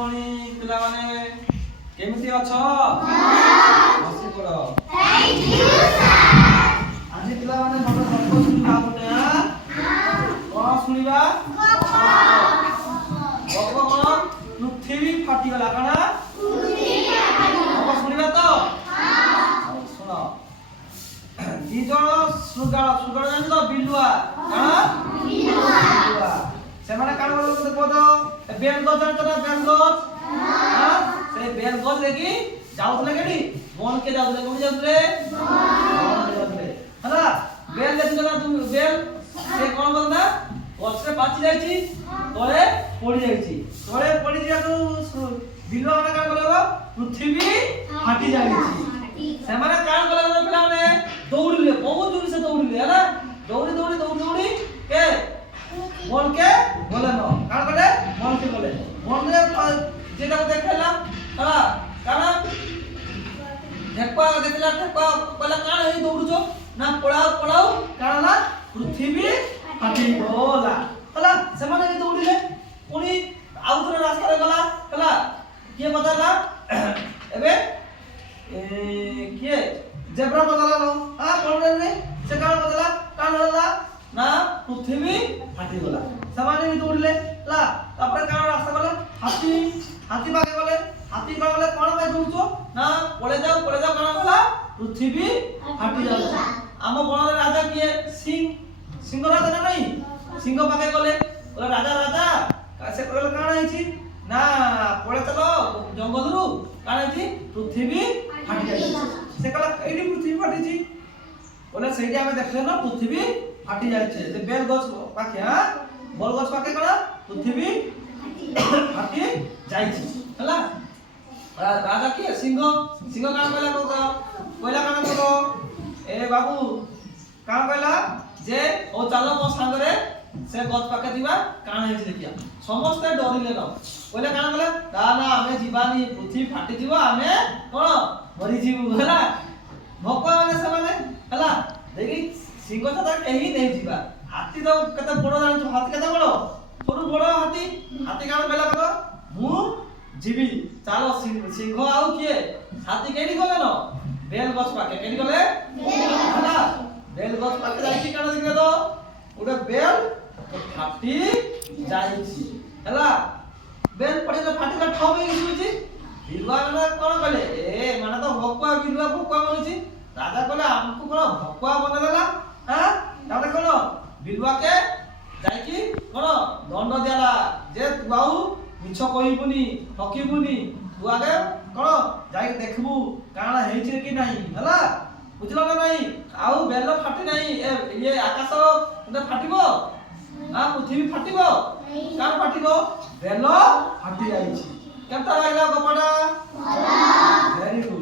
भणी पिला माने केमिति अछ बसी पड़ो थैंक यू सर आज पिला माने गप सुनिबा बोले हां कोन सुनिबा गप पृथ्वी फाटी गला काना पृथ्वी फाटी गला सुनिबा तो हां सुनो दी जण सुगाड़ जानि तो बिलुआ काना बिलुआ से माने कान बोल देखो तो बेल गज जान तो बेल गज हां से बेल गज लेकी जाउतले केडी वन के जाउतले कोडी जाउतले वन के जाउतले हला बेल लेकी गला तू बेल से कोन बोलना गछरे पाची जाईची तळे पड़ी जाईची तळे पड़ी जिया तू बिलुआ माने कान बोलबो पृथ्वी फाटी जाईची से माने कान बोलबो पिला माने दौड़िले बहुत दूर से दौड़िले हला दौड़ी के मन के बोले न कान करे मन के बोले मन रे जेटा को देखला हला काना देखपा देखला देखपा पहला कान हे दौड़ुछो ना पळाओ काना पृथ्वी फाटी गला हला से माने के दौड़िले पुनी आउथरे रास्ता रे गला हला के बदला एबे के जेब्रा बदला न हां कोन रे से कान बदला ना पृथ्वी फाटी गला समाने भी दौड़ले ला तापर कान रास्ता गले हाथी पाके गले हाथी का गले कोन भाई दौड़छो ना पळे जाओ कान गला पृथ्वी फाटी जाउ आम बन राजा किए सिंह राजा ना नहीं सिंह पाके गले राजा से कहले कान आइछि ना पळे चलो जंगल रु कान आइछि पृथ्वी फाटी जाइछि से कहला एडी पृथ्वी फाटिछि बोले सेठी हमें देखले ना पृथ्वी फाटी जाए छे जे बेल गछ पाके हां बल गछ पाके कला पृथ्वी फाटी जाई छी हला राजा की सिंह कान कहला को कहला कान को ए बाबू कान कहला जे ओ चलो मो संग रे से गछ पाके दिबा कान हे देखिया समस्त डरिले न कहला कान कहला ना हमें जीवानी पृथ्वी फाटी जीवा हमें कोन मरि जीवु हला भगवान से माने हला देखि सिंह तो कहीं नहीं जीवा हाथी तो कते बड़ जान हाथी कते बड़ छोटू बड़ हाथी कान कहला कतो मु जीवी चलो सिंह आउ किए हाथी केडी गले न बेल गछ पाके केडी गले हला बेल गछ पाके जाई कान देखले तो उडे बेल फाटी जाईची हला बेल पड़े तो फाटी का ठाव में गिरुची बिलुआ माने कोन कहले ए माने तो भकुआ बिलुआ भकुआ बोलुची राजा कहले हमको कोन भकुआ बनेला हां ताले कोन बिलुआ के जाई कि कोन दंड दियाला जे तू आउ मिछ कहिबुनी ठकीबुनी तू आगे कोन जाई देखबू काना हेछि कि नाही हला बुझलो ना नाही आउ बेल फाटी नाही ये आकाश ने फाटिबो आ पृथ्वी फाटिबो कान फाटिबो बेल फाटी जाईछि केता लागला गपडा भला वेरी गुड